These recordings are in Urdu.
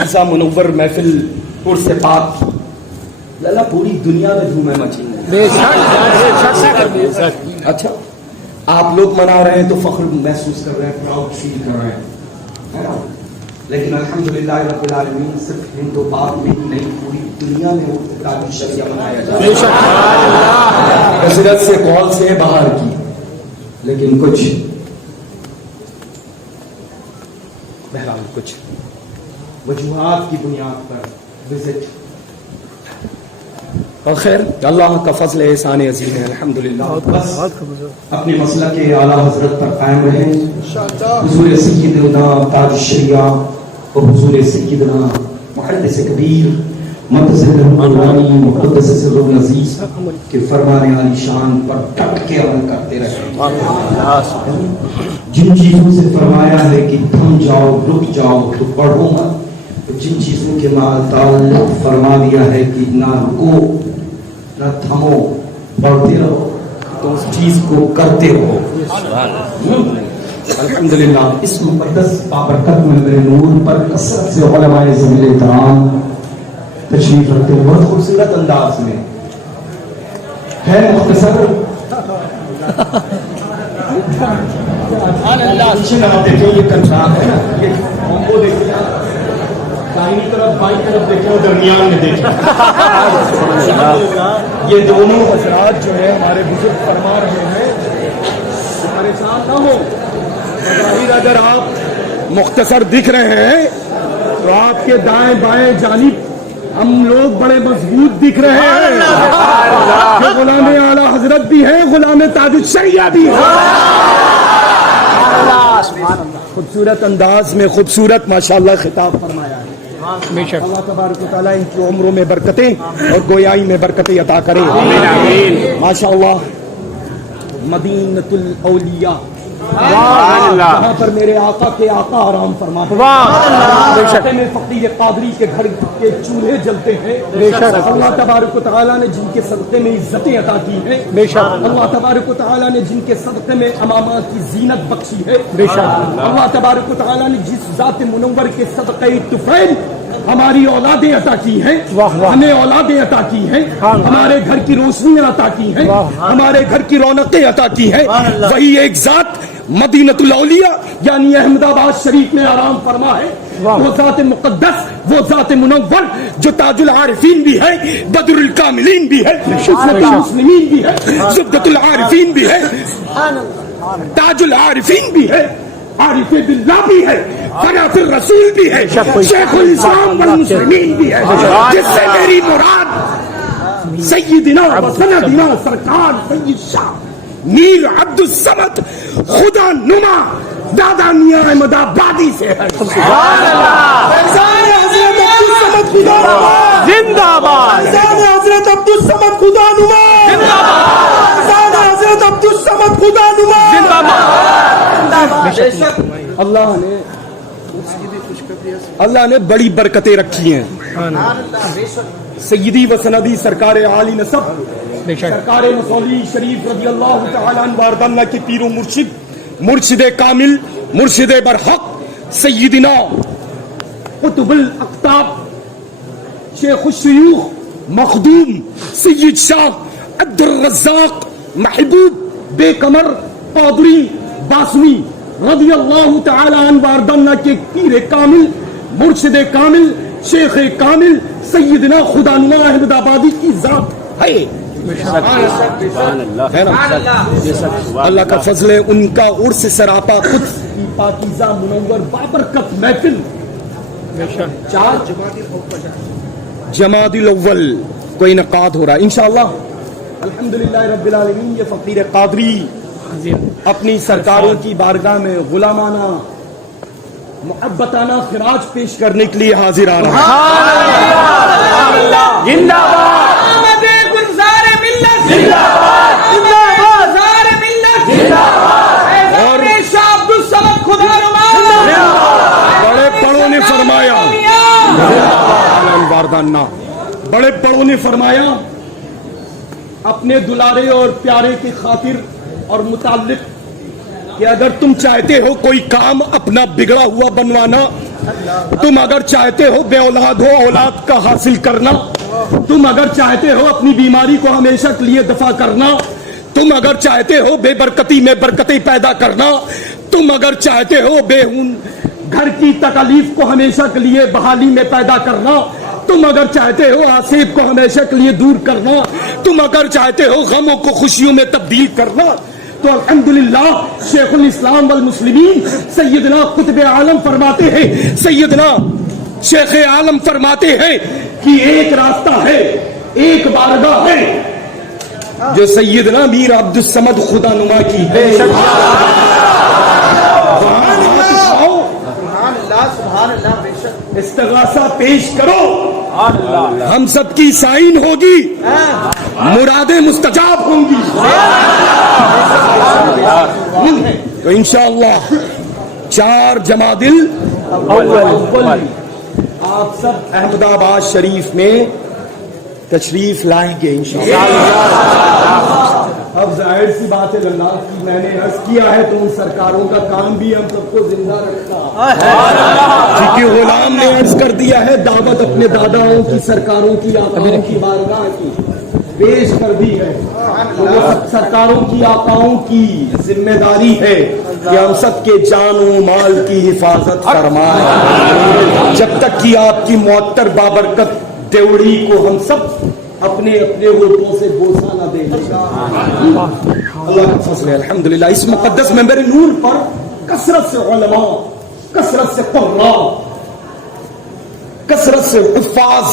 ایسا منور محفل عرس پاک اللہ پوری دنیا میں دھوم مچی ہے. اچھا آپ لوگ منا رہے ہیں تو فخر محسوس کر رہے ہیں, پراؤڈ فیل کر رہے ہیں, لیکن الحمدللہ رب العالمین صرف ہند و پاک میں ہی نہیں پوری دنیا میں تاج شریعہ منایا جاتا ہے. کثرت سے قول سے باہر کی, لیکن کچھ بہرحال کچھ وجوہات کی بنیاد پر وزٹ اور خیر اللہ کا فضل احسان عظیم ہے. الحمدللہ بس اپنے مسلک کے اعلیٰ حضرت پر قائم رہیں. حضور سیدنا تاج الشریعہ اور حضور سیدنا محدث کبیر مقدس الروحانی مقدس سر العزیز کے فرمان عالی شان پر ڈٹ کے عمل کرتے رہیں. جن چیزوں سے فرمایا ہے کہ تھم جاؤ رک جاؤ تو پڑھو مت, جن چیزوں کے تعلق فرما دیا ہے کہ نہ رکو نہ تھمو پڑھتے رہو تو اس چیز کو کرتے رہو. الحمدللہ اس مقدس بابرکت منبر نور پر کثرت سے علماء ذویل احترام تشریف رکھتے ہیں. بہت خوبصورت انداز میں ہے مختصر دیکھیں یہ کنٹراسٹ ہے نا, یہ کمبو دیکھیں, دائنی طرف بائیں طرف دیکھیں اور درمیان میں دیکھیں. یہ دونوں حضرات جو ہے ہمارے بزرگ فرما رہے ہیں پریشان نہ ہو. اگر آپ مختصر دکھ رہے ہیں تو آپ کے دائیں بائیں جانب ہم لوگ بڑے مضبوط دکھ رہے ہیں کہ غلام اعلی حضرت بھی ہیں, غلام تاج الشریعہ بھی ہیں. خوبصورت انداز میں خوبصورت ماشاءاللہ خطاب فرمایا ہے. اللہ تبارک و تعالیٰ ان کی عمروں میں برکتیں اور گویائی میں برکتیں عطا کرے. ماشاءاللہ مدینۃ الاولیاء جہاں پر میرے آقا کے آقا آرام فرما ہے, میں فقیر قادری کے گھر کے چولہے جلتے ہیں. اللہ تبارک و تعالیٰ نے جن کے صدقے میں عزتیں عطا کی ہیں, اللہ تبارک و تعالیٰ نے جن کے صدقے میں امامات کی زینت بخشی ہے, اللہ تبارک و تعالیٰ نے جس ذات منور کے صدقے طفیل ہماری اولادیں عطا کی ہیں, ہمیں اولادیں عطا کی ہیں, ہمارے گھر کی روشنیاں عطا کی ہیں, ہمارے گھر کی رونقیں عطا کی ہیں, وہی ایک ذات مدینۃ الاولیاء یعنی احمد آباد شریف میں آرام فرما ہے. وہ ذات مقدس, وہ ذات منور جو تاج العارفین بھی ہے, بدر الکاملین بھی ہے, شفعۃ المسلمین بھی ہے, زبدۃ العارفین بھی ہے, تاج العارفین بھی ہے, عارف باللہ بھی ہے, فرات الرسول بھی ہے, شیخ الاسلام والمسلمین بھی ہے, جس سے میری مراد سیدنا و سندنا سرکار سید شاہ میر عبد الصمد خدا نما دادا میاں احمد آبادی سے ہے. سبحان اللہ. حضرت عبد الصمد خدا نما زندہ باد. حضرت عبد الصمد خدا نما زندہ باد. حضرت عبد الصمد خدا نما زندہ باد. اللہ نے بڑی برکتیں رکھی ہیں. سیدی و سندی سرکار عالی نسب سرکار مصولی شریف رضی اللہ تعالی عنہ واردانہ کی پیر و مرشد, مرشد کامل, مرشد برحق سیدنا قطب الاقطاب شیخ الشیوخ مخدوم سید شاہ عبد الرزاق محبوب بے کمر قادری باسمی رضی اللہ تعالی عنہ واردانہ کے پیر کامل, مرشد کامل, شیخ کامل سیدنا خدا نما احمد آبادی کی ذات ہے. اللہ کا فضل ہے, ان کا عرس سراپا قدس کی پاکیزہ منور بابرکت محفل 4 جمادی الاول کو انعقاد ہو رہا ہے انشاءاللہ. الحمدللہ رب العالمین. یہ فقیر قادری اپنی سرکاروں کی بارگاہ میں غلامانہ محبتانہ خراج پیش کرنے کے لیے حاضر آ رہا ہے. زندہ باد. اور بڑے بڑوں نے فرمایا, بڑے بڑوں نے فرمایا اپنے دلارے اور پیارے کی خاطر اور متعلق کہ اگر تم چاہتے ہو کوئی کام اپنا بگڑا ہوا بنوانا تم اگر چاہتے ہو بے اولاد ہو اولاد کا حاصل کرنا، تم اگر چاہتے ہو اپنی بیماری کو ہمیشہ کے لیے دفع کرنا، تم اگر چاہتے ہو بے برکتی میں برکتی پیدا کرنا، تم اگر چاہتے ہو بے گھر کی تکالیف کو ہمیشہ کے لیے بحالی میں پیدا کرنا، تم اگر چاہتے ہو آصیب کو ہمیشہ کے لیے دور کرنا، تم اگر چاہتے ہو غموں کو خوشیوں میں تبدیل کرنا، تو الحمدللہ شیخ الاسلام والمسلمین سیدنا قطب عالم فرماتے ہیں، سیدنا شیخ عالم فرماتے ہیں کہ ایک راستہ ہے، ایک بارگاہ ہے جو سیدنا میر عبد الصمد خدا نما کی ہے، استغاثہ پیش کرو، ہم سب کی سائن ہوگی، مرادیں مستجاب ہوں گی، تو انشاءاللہ 4 جمادی الاول آپ سب احمد آباد شریف میں تشریف لائیں گے انشاءاللہ۔ اب ظاہر سی بات ہے اللہ کی میں نے عرض کیا ہے تو ان سرکاروں کا کام بھی ہم سب کو زندہ رکھنا، کیونکہ غلام نے عرض کر دیا ہے دعوت اپنے داداؤں کی سرکاروں کی آقاؤں کی بارگاہ کی پیش کر دی ہے، سرکاروں کی آقاؤں کی ذمہ داری ہے کہ ہم سب کے جان و مال کی حفاظت فرمائیں، جب تک کہ آپ کی معطر بابرکت دیوڑی کو ہم سب اپنے اپنے ہوٹوں سے بوسہ نہ دیں، اللہ کا فضل ہے الحمدللہ۔ اس مقدس منبر نور پر کثرت سے علماء، کثرت سے قراء، کثرت سے حفاظ،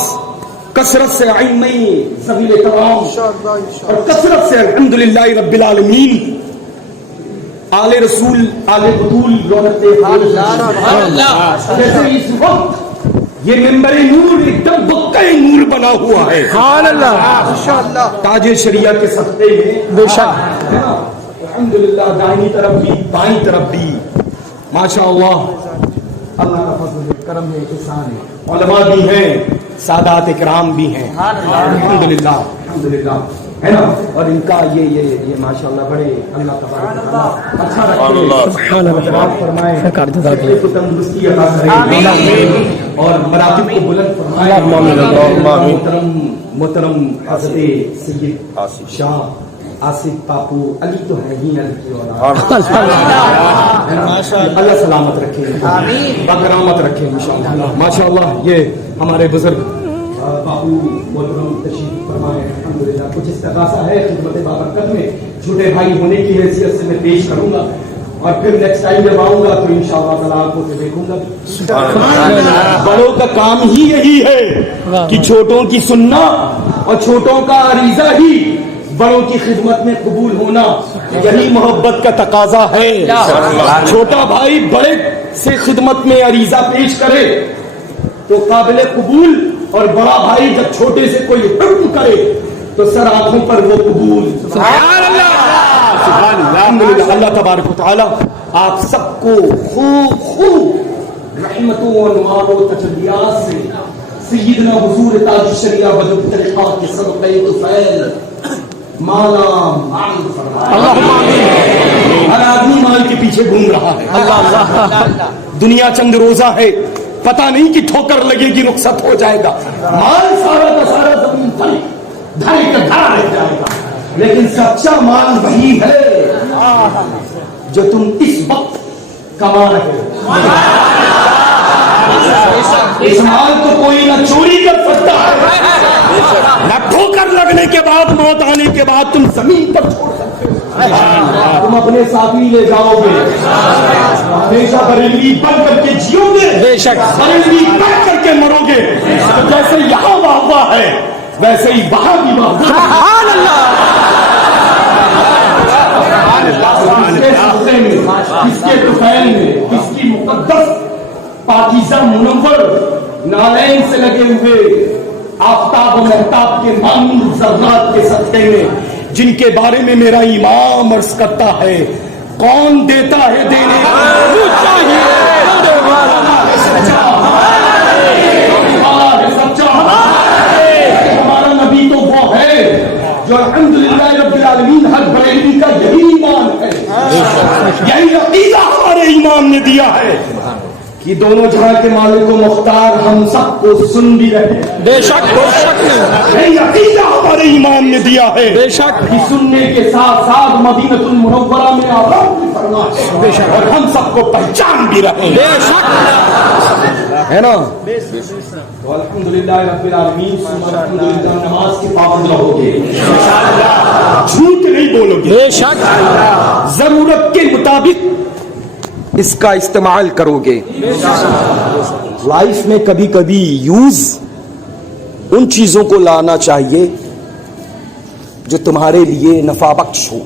کثرت سے ائمہ ذوی احترام اور کثرت سے الحمدللہ رب العالمین آل رسول آل بطول رونق حال، جیسے اس وقت یہ منبر نور ایک دم بکہ نور بنا ہوا ہے، تاج شریعہ کے صدقے میں بے شک الحمدللہ دائیں طرف بھی بائیں طرف بھی ماشاءاللہ اللہ کا فضل ہے، کرم ہے، احسان ہے، علماء بھی ہیں، سادات اکرام بھی ہیں الحمدللہ الحمدللہ ہے نا، اور ان کا یہ ماشاءاللہ بڑے اللہ تبارک و تعالی اچھا رکھے، سبحان اللہ فرمائے، کو تندرستی عطا کرے اور مراتب کو بلند فرمائے۔ محترم حضرت سید شاہ آصف پاپو علی تو ہے ہی علی کی اولاد، اللہ سلامت رکھے، بکرامت رکھے انشاءاللہ۔ ماشاءاللہ یہ ہمارے بزرگ پاپو محترم تشریف فرمائے الحمدللہ، کچھ استغاثہ ہے خدمت بابرکت میں، چھوٹے بھائی ہونے کی حیثیت سے میں پیش کروں گا اور پھر نیکسٹ ٹائم جب آؤں گا تو انشاءاللہ تعالیٰ آپ کو دیکھوں گا۔ بڑوں کا کام ہی یہی ہے کہ چھوٹوں کی سننا اور چھوٹوں کا عریضہ ہی بڑوں کی خدمت میں قبول ہونا، یہی محبت کا تقاضا ہے۔ چھوٹا بھائی بڑے سے خدمت میں عریضہ پیش کرے تو قابل قبول، اور بڑا بھائی جب چھوٹے سے کوئی حکم کرے تو سر آنکھوں پر وہ قبول۔ سبحان اللہ، اللہ تبارک و تعالی آپ سب کو خوب رحمتوں اور انوار و تجلیات سے سیدنا حضور تاج الشریعہ بدر طریقات کے صدقے طفیل مالا مال فرمائے۔ ہر آدمی مال کے پیچھے گھوم رہا ہے، دنیا چند روزہ ہے، پتہ نہیں کہ ٹھوکر لگے گی رخصت ہو جائے گا، مال سارا کا سارا زمین دھائی کا دھڑا رہ جائے گا، لیکن سچا مال وہی ہے جو تم اس وقت کما رہے ہو۔ اس مال کو کوئی نہ چوری کر سکتا ہے، نہ ٹھوکر لگنے کے بعد موت آنے کے بعد تم زمین پر چھوڑ سکتے ہو، تم اپنے ساتھی لے جاؤ گے، ہمیشہ بریلوی بن کر کے جیو گے، بے شک بریلوی بن کر کے مرو گے، تو جیسے یہاں واہ ہے ویسے ہی وہاں بھی واہ۔ سبحان اللہ، کس کے طفیل میں، کس کی مقدس پاکیزہ منور نالین سے لگے ہوئے آفتاب و مہتاب کے معمول ذرات کے صدقے میں، جن کے بارے میں میرا امام عرض کرتا ہے کون دیتا ہے دینے ہمارا نبی تو وہ ہے جو الحمدللہ رب العالمین ہر بریلوی کا یہی ایمان ہے، یہی عقیدہ ہمارے امام نے دیا ہے کہ دونوں جہاں کے مالک و مختار ہم سب کو سن بھی رہے ہیں. بے شک نہیں عقیدہ ہمارے ایمان نے دیا ہے بے شک کہ سننے کے ساتھ ساتھ مدینہ المنورہ میں آرام بھی فرما بے شک اور ہم سب کو پہچان بھی رہے بے ہیں, شک ہے نا. تو الحمدللہ رب العالمین, الحمدللہ نماز کے پابند رہو گے, جھوٹ نہیں بولو گے, بے شک ضرورت کے مطابق اس کا استعمال کرو گے. لائف میں کبھی کبھی یوز ان چیزوں کو لانا چاہیے جو تمہارے لیے نفع بخش ہو.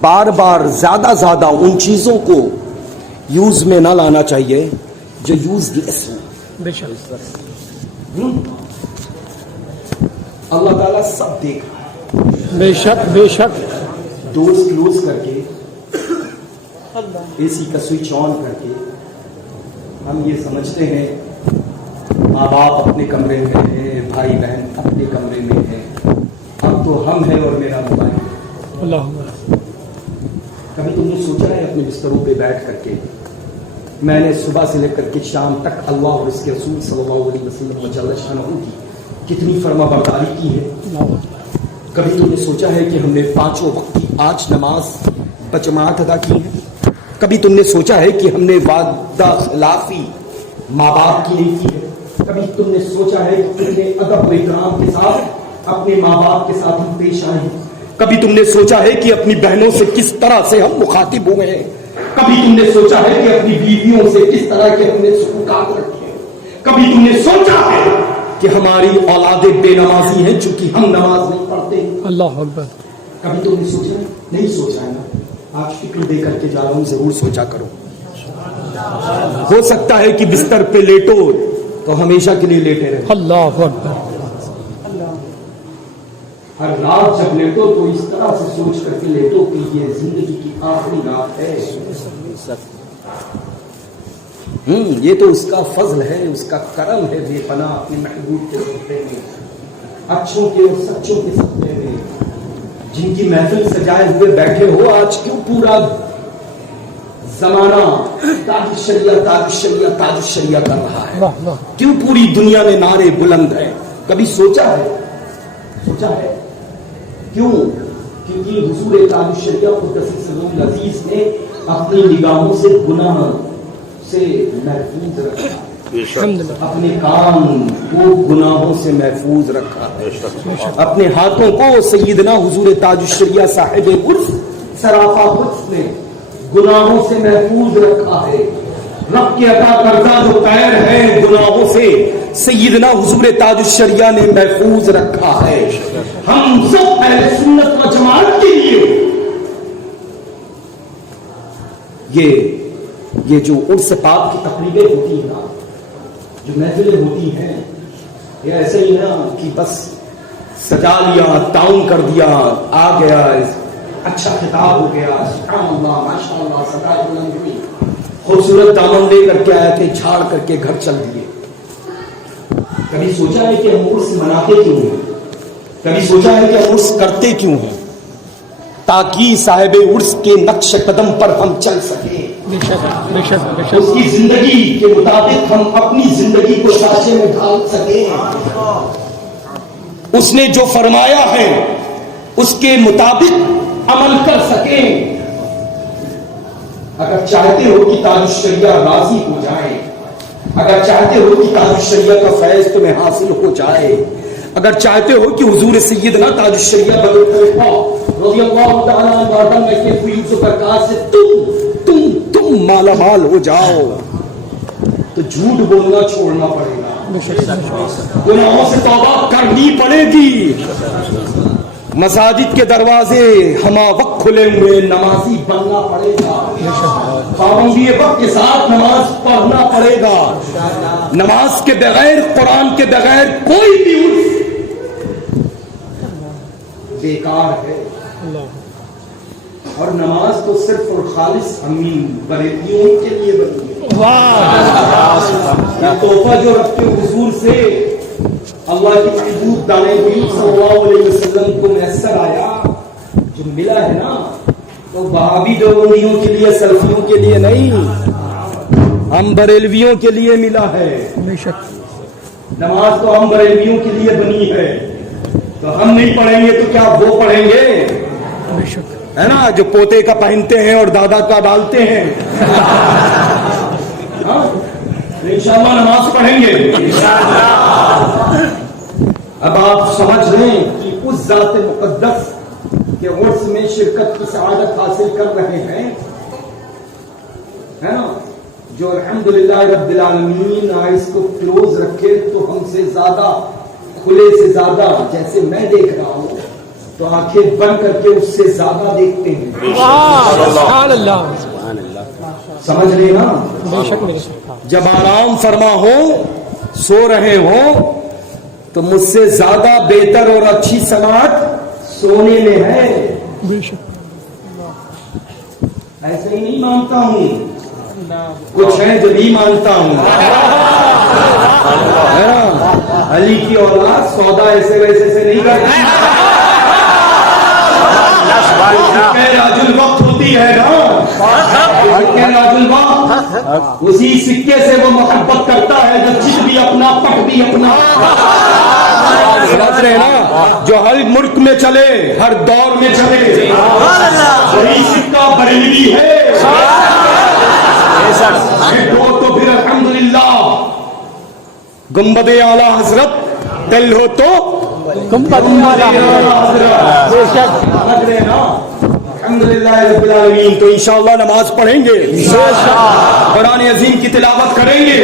بار بار زیادہ ان چیزوں کو یوز میں نہ لانا چاہیے جو یوز لیس ہو. بے شک اللہ تعالیٰ سب دیکھ رہا ہے. بے شک بے شک ڈورز کلوز کر کے, اے سی کا سوئچ آن کر کے ہم یہ سمجھتے ہیں ماں باپ اپنے کمرے میں ہیں, بھائی بہن اپنے کمرے میں ہیں, اب تو ہم ہیں اور میرا موبائل. اللہ کبھی تم نے سوچا ہے اپنے بستروں پہ بیٹھ کر کے میں نے صبح سے لے کر کے شام تک اللہ اور اس کے رسول صلی اللہ علیہ وسلم جل شانہ کی کتنی فرما برداری کی ہے؟ کبھی تم نے سوچا ہے کہ ہم نے 5 وقت کی 8 نماز بجماعت ادا کی ہے؟ کبھی تم نے سوچا ہے کہ ہم نے وعدہ خلافی ماں باپ کی نہیں کی ہے؟ کبھی تم نے سوچا ہے کہ کتنے ادب و اکرام کے ساتھ اپنے ماں باپ کے ساتھ ہم پیش آئے ہیں؟ کبھی تم نے سوچا ہے کہ اپنی بہنوں سے کس طرح سے ہم مخاطب ہوئے ہیں؟ کبھی تم نے سوچا ہے کہ اپنی بیویوں سے کس طرح کے ہم نے سلوکات رکھے ہیں؟ کبھی تم نے سوچا ہے کہ ہماری اولادیں بے نمازی ہیں چونکہ ہم نماز نہیں پڑھتے؟ اللہ اکبر. کبھی تم نے سوچا ہے؟ نہیں سوچا ہے نا. آج فکر دے کر کے جا رہا ہوں, ضرور سوچا کرو. ہو سکتا ہے کہ بستر پہ لیٹو تو ہمیشہ کے لیے لیٹے رہے. اللہ اکبر. ہر رات جب لیٹو تو اس طرح سے سوچ کر کے لیٹو کہ یہ زندگی کی آخری رات ہے. یہ تو اس کا فضل ہے, اس کا کرم ہے بے پناہ اپنے محبوب کے صدقے میں, اچھوں کے اور سچوں کے صدقے میں, جن کی محفل سجائے ہوئے بیٹھے ہو. آج کیوں پورا زمانہ تاج الشریعہ تاج الشریعہ تاج الشریعہ کر رہا ہے؟ کیوں پوری دنیا میں نعرے بلند ہیں؟ کبھی سوچا ہے؟ سوچا ہے کیوں؟ کیونکہ حضور تاج الشریعہ قدس سرور العزیز نے اپنی نگاہوں سے گناہ سے محفوظ رکھا, اپنے کان کو گناہوں سے محفوظ رکھا, اپنے ہاتھوں کو سیدنا حضور تاج الشریعہ صاحب عرف سراپا قدس نے گناہوں سے محفوظ رکھا ہے. رب کے عطا کردہ جو پیر ہے گناہوں سے سیدنا حضور تاج الشریعہ نے محفوظ رکھا ہے. ہم سب اہل سنت و جماعت کے لیے یہ جو عرس پاک کی تقریبیں ہوتی ہیں نا, جو محفلیں ہوتی ہیں, یہ ایسے ہی نا کہ بس سجا لیا, تعاون کر دیا, آ گیا, اچھا خطاب ہو گیا, سبحان اللہ ماشاء اللہ, سدائے بلند ہوئی, خوبصورت دامن لے کر کے آئے تھے, جھاڑ کر کے گھر چل دیے. کبھی سوچا ہے کہ ہم عرس مناتے کیوں ہیں؟ کبھی سوچا ہے کہ ہم عرس کرتے کیوں ہیں؟ تاکہ صاحب عرس کے نقش قدم پر ہم چل سکیں, اس کی زندگی کے مطابق ہم اپنی زندگی کو سانچے میں ڈھال سکیں, اس نے جو فرمایا ہے اس کے مطابق عمل کر سکیں. اگر چاہتے ہو کہ تاج الشریعہ راضی ہو جائے, اگر چاہتے ہو کہ تاج الشریعہ کا فیض تمہیں حاصل ہو جائے, اگر چاہتے ہو کہ حضور سیدنا تاج الشریعہ رضی اللہ تعالیٰ عنہ کے فیض و برکات سے تم مالا مال ہو جاؤ, تو جھوٹ بولنا چھوڑنا پڑے گا, گناہوں سے توبہ کرنی پڑے گی, مساجد کے دروازے ہما وقت کھلے ہوئے, نمازی بننا پڑے گا, پابندی وقت کے ساتھ نماز پڑھنا پڑے گا. نماز کے بغیر, قرآن کے بغیر کوئی بھی عرس بیکار ہے. اور نماز تو صرف اور خالص امین بریلیوں کے لیے بنی ہے. یہ تحفہ جو رب کے حضور سے اللہ کی محبوب دانے صلی اللہ علیہ وسلم کو میسر آیا, جو ملا ہے نا, تو بہابی دیوبندیوں کے لیے, سلفیوں کے لیے نہیں, ہم بریلویوں کے لیے ملا ہے، بے شک نماز تو ہم بریلویوں کے لیے بنی ہے، تو ہم نہیں پڑھیں گے تو کیا وہ پڑھیں گے؟ بے شک ہے نا، جو پوتے کا پہنتے ہیں اور دادا کا ڈالتے ہیں، ہاں؟ انشاءاللہ نماز پڑھیں گے۔ اب آپ سمجھ لیں کہ اس ذات مقدس کے عرس میں شرکت کی سعادت حاصل کر رہے ہیں، ہے نا، جو الحمدللہ رب العالمین آئس کو کلوز رکھے تو ہم سے زیادہ، کھلے سے زیادہ، جیسے میں دیکھ رہا ہوں تو آنکھیں بند کر کے اس سے زیادہ دیکھتے ہیں۔ سبحان اللہ، سمجھ لے نا، بے شک میرے سرکار، جب آرام فرما ہو، سو رہے ہو، تو مجھ سے زیادہ بہتر اور اچھی سماعت سونے میں ہے۔ بے شک ایسے ہی نہیں مانتا ہوں، کچھ ہے جو نہیں مانتا ہوں، ہے نا؟ علی کی اولاد سودا ایسے ویسے سے نہیں کرتی، راج الوقت ہوتی ہے نا، راج الوقت اسی سکے سے وہ محبت کرتا ہے جو چت بھی اپنا، پٹ بھی اپنا، سمجھ رہے نا، جو ہر ملک میں چلے، ہر دور میں چلے، وہی سکہ بریلوی ہے۔ تو پھر الحمدللہ گنبد اعلی حضرت دل ہو تو گنبد اعلی حضرت، بے شک سمجھ رہے نا، الحمدللہ رب العالمین۔ تو انشاءاللہ نماز پڑھیں گے، قرآن عظیم کی تلاوت کریں گے،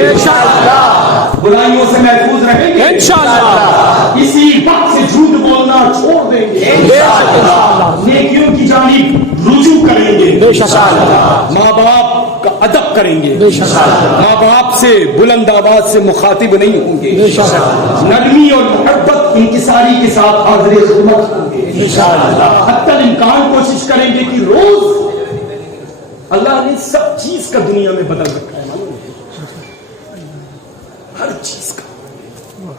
برائیوں سے محفوظ رہیں گے انشاءاللہ، اسی وقت سے جھوٹ بولنا چھوڑ دیں گے، نیکیوں کی جانب رجوع کریں گے، ماں باپ کا ادب کریں گے، ماں باپ سے بلند آواز سے مخاطب نہیں ہوں گے، نرمی اور محبت انکساری کے ساتھ حاضر خدمت ہوں گے، حتی الامکان کوشش کریں گے کہ روز، اللہ نے سب چیز کا دنیا میں بدل رکھا ہے، معلوم ہے؟ ہر چیز کا،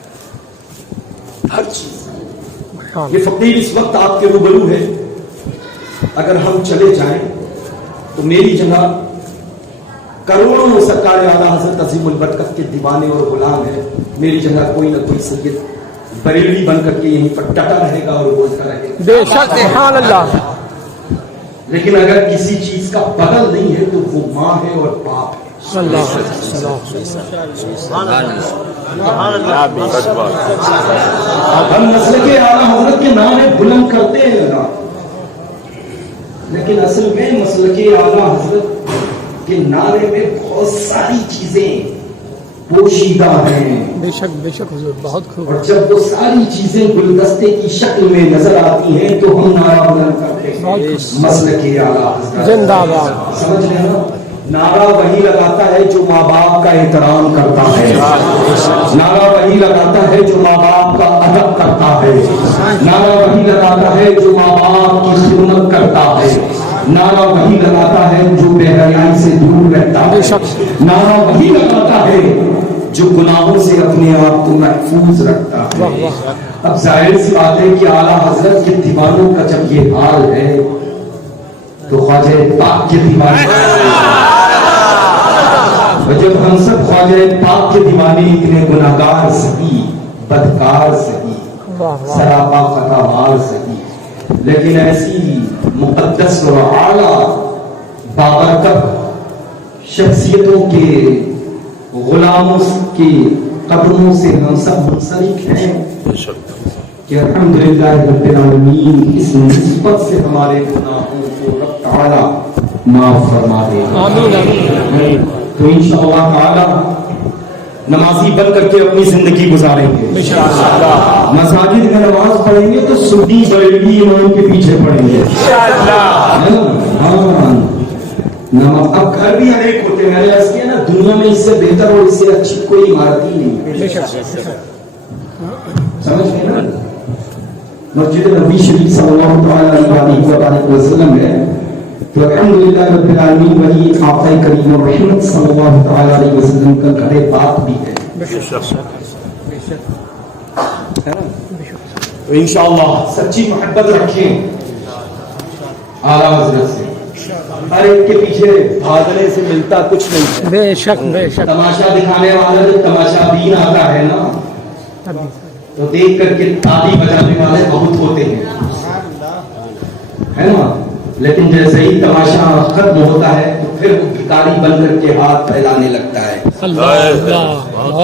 ہر چیز کا۔ یہ فقیر اس وقت آپ کے روبرو ہے، اگر ہم چلے جائیں تو میری جگہ کروڑوں سرکار اعلیٰ حضرت عظیم البرکت کے دیوانے اور غلام ہیں، میری جگہ کوئی نہ کوئی سید بریلوی بن کر کے یہیں پر ڈٹا رہے گا اور بولتا رہے گا، بے شک، سبحان اللہ، لیکن اگر کسی چیز کا بدل نہیں ہے تو وہ ماں ہے اور باپ ہے۔ ہم نسل کے اعلیٰ حضرت کے نام بلند کرتے ہیں نا، لیکن اصل میں مسلک اعلیٰ حضرت کے نعرے میں بہت ساری چیزیں پوشیدہ ہیں، بے شک حضور، بہت خوب، اور جب وہ ساری چیزیں گلدستے کی شکل میں نظر آتی ہیں تو ہم نعرہ بلند کرتے ہیں، مسلک اعلیٰ حضرت زندہ باد، سمجھ رہے ہیں نا؟ نعرہ وہی لگاتا ہے جو ماں باپ کا احترام کرتا ہے، نعرہ وہی لگاتا ہے جو ماں باپ کا ادب کرتا ہے، نعرہ وہی لگاتا ہے جو ماں باپ کی خدمت کرتا ہے، نعرہ وہی لگاتا ہے جو بے حیائی سے دور رہتا ہے، نعرہ وہی لگاتا ہے جو گناہوں سے اپنے آپ کو محفوظ رکھتا ہے۔ اب ظاہر سی بات ہے کہ اعلیٰ حضرت کے دیوانوں کا جب یہ حال ہے تو خواجہ پاک کے دیوانے، جب ہم سب خواجہ پاک کے دیوانے اتنے گناہگار سہی، بدکار سہی، سراپا خطاوار سہی، لیکن ایسی مقدس اور اعلیٰ بابرکت شخصیتوں کے غلاموں کے قدموں سے ہم سب منسلک ہیں کہ الحمدللہ رب العالمین اس نسبت سے ہمارے گناہوں کو رب تعالی معاف فرما دے، آمین۔ تو انشاءاللہ تعالی نمازی بن کر کے اپنی زندگی گزاریں گے، مساجد میں نماز پڑھیں گے تو سنی بریلوی امام کے پیچھے پڑھیں گے، نماز اب گھر بھی انیک ہوتے ہیں، میں نے عرض کیا نا، دنیا میں اس سے بہتر اور اس سے اچھی کوئی عمارت ہی نہیں ہے، سمجھ گئے نا؟ مسجد نبی شریف صلی اللہ علیہ وسلم ہے، تو الحمدللہ رب العالمین وہی آقا کریم اور رحمت صلی اللہ علیہ وسلم کا گھر پاک بھی ہے، تو انشاءاللہ سچی محبت رکھیں اعلیٰ حضرت سے، ہر ایک کے پیچھے بھاگنے سے ملتا کچھ نہیں ہے. بے شک بے شک. تماشا دکھانے والا جو تماشا بین آتا ہے نا تو دیکھ کر کے تالی بجانے والے بہت ہوتے ہیں ہے نا, لیکن جیسے ہی تماشا ختم ہوتا ہے تو پھر وہ بھکاری بن کر کے ہاتھ پھیلانے لگتا ہے. اللہ اللہ.